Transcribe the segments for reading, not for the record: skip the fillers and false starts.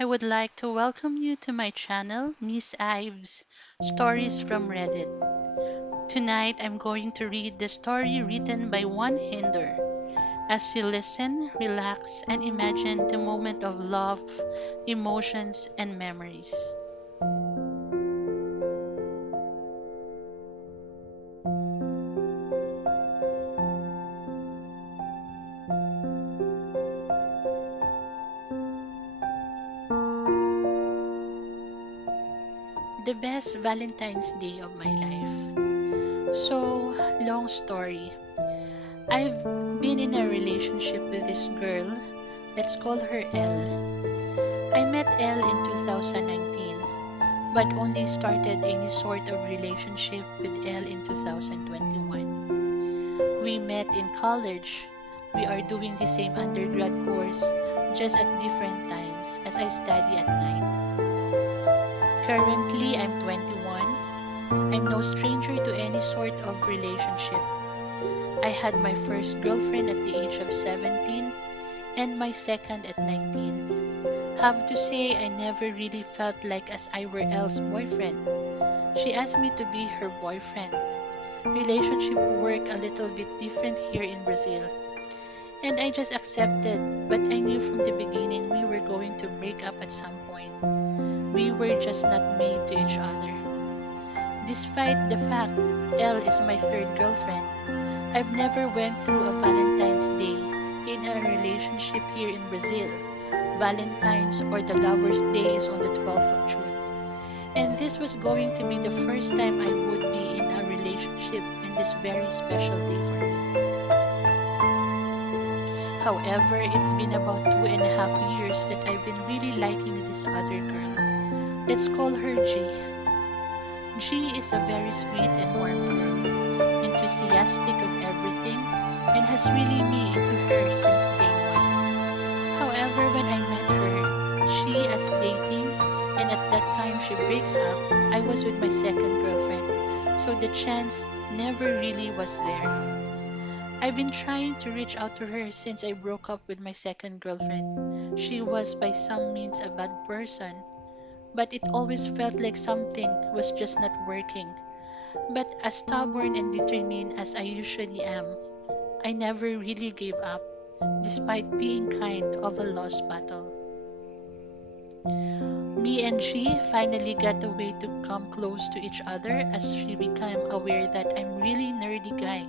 I would like to welcome you to my channel, Miss Ives Stories from Reddit. Tonight I'm going to read the story written by one Hinder. As you listen, relax, and imagine the moment of love, emotions, and memories. The best Valentine's Day of my life. So, long story. I've been in a relationship with this girl. Let's call her Elle. I met Elle in 2019, but only started any sort of relationship with Elle in 2021. We met in college. We are doing the same undergrad course, just at different times as I study at night. Currently, I'm 21. I'm no stranger to any sort of relationship. I had my first girlfriend at the age of 17 and my second at 19. Have to say, I never really felt like as I were Elle's boyfriend. She asked me to be her boyfriend. Relationship work a little bit different here in Brazil. And I just accepted, but I knew from the beginning we were going to break up at some point. We were just not made to each other. Despite the fact Elle is my third girlfriend, I've never went through a Valentine's Day in a relationship here in Brazil. Valentine's or the Lover's Day is on the 12th of June. And this was going to be the first time I would be in a relationship in this very special day for me. However, it's been about 2.5 years that I've been really liking this other girl. Let's call her G. G is a very sweet and warm girl, enthusiastic of everything, and has really me into her since day one. However, when I met her, she is dating, and at that time she breaks up, I was with my second girlfriend, so the chance never really was there. I've been trying to reach out to her since I broke up with my second girlfriend. She was by some means a bad person, but it always felt like something was just not working. But as stubborn and determined as I usually am, I never really gave up, despite being kind of a lost battle. Me and she finally got a way to come close to each other as she became aware that I'm really nerdy guy.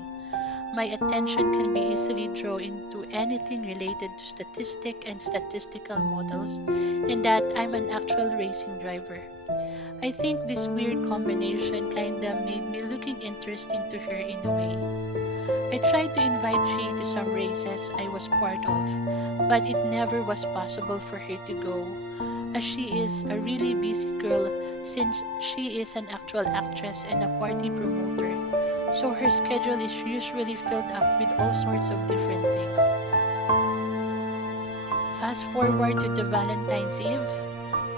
My attention can be easily drawn into anything related to statistic and statistical models, and that I'm an actual racing driver. I think this weird combination kinda made me looking interesting to her in a way. I tried to invite Chi to some races I was part of, but it never was possible for her to go, as she is a really busy girl since she is an actual actress and a party promoter. So her schedule is usually filled up with all sorts of different things. Fast forward to the Valentine's Eve,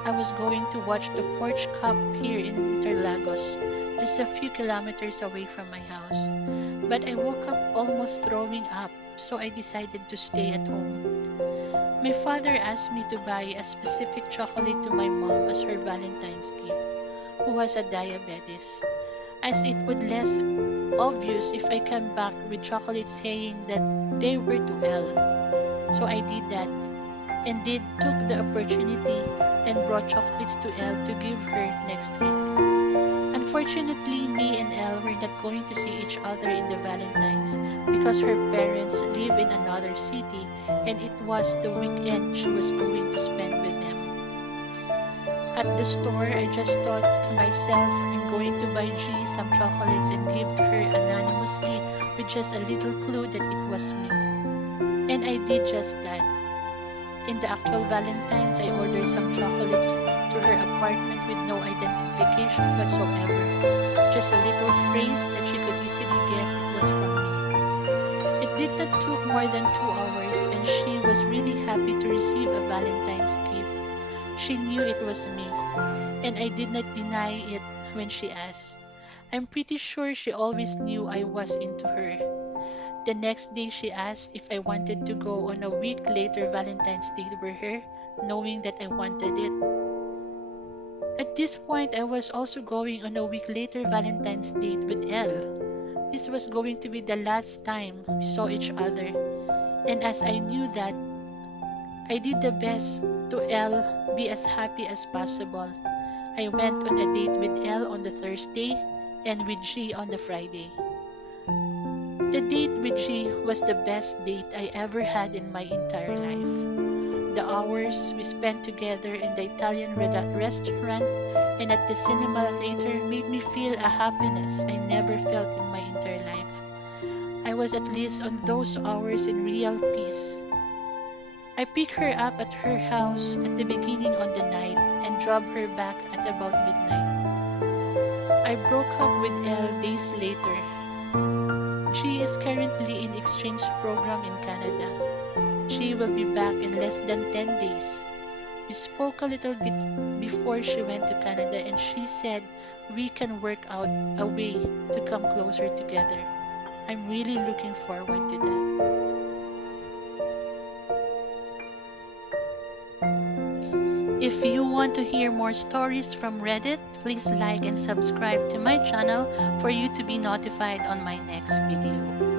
I was going to watch the Porch Cup here in Interlagos, just a few kilometers away from my house. But I woke up almost throwing up, so I decided to stay at home. My father asked me to buy a specific chocolate to my mom as her Valentine's gift, who has a diabetes, as it would less obvious if I came back with chocolates saying that they were to Elle. So I did that, and did took the opportunity and brought chocolates to Elle to give her next week. Unfortunately, me and Elle were not going to see each other in the Valentines because her parents live in another city and it was the weekend she was going to spend with them. At the store, I just thought to myself, I'm going to buy G some chocolates and give to her anonymously with just a little clue that it was me. And I did just that. In the actual Valentine's, I ordered some chocolates to her apartment with no identification whatsoever. Just a little phrase that she could easily guess it was from me. It did not took more than 2 hours and she was really happy to receive a Valentine's gift. She knew it was me, and I did not deny it when she asked. I'm pretty sure she always knew I was into her. The next day she asked if I wanted to go on a week later Valentine's Day with her, knowing that I wanted it. At this point, I was also going on a week later Valentine's date with Elle. This was going to be the last time we saw each other, and as I knew that, I did the best to Elle be as happy as possible. I went on a date with Elle on the Thursday and with G on the Friday. The date with G was the best date I ever had in my entire life. The hours we spent together in the Italian restaurant and at the cinema later made me feel a happiness I never felt in my entire life. I was at least on those hours in real peace. I picked her up at her house at the beginning of the night and drove her back at about midnight. I broke up with Elle days later. She is currently in exchange program in Canada. She will be back in less than 10 days. We spoke a little bit before she went to Canada and she said we can work out a way to come closer together. I'm really looking forward to that. If you want to hear more stories from Reddit, please like and subscribe to my channel for you to be notified on my next video.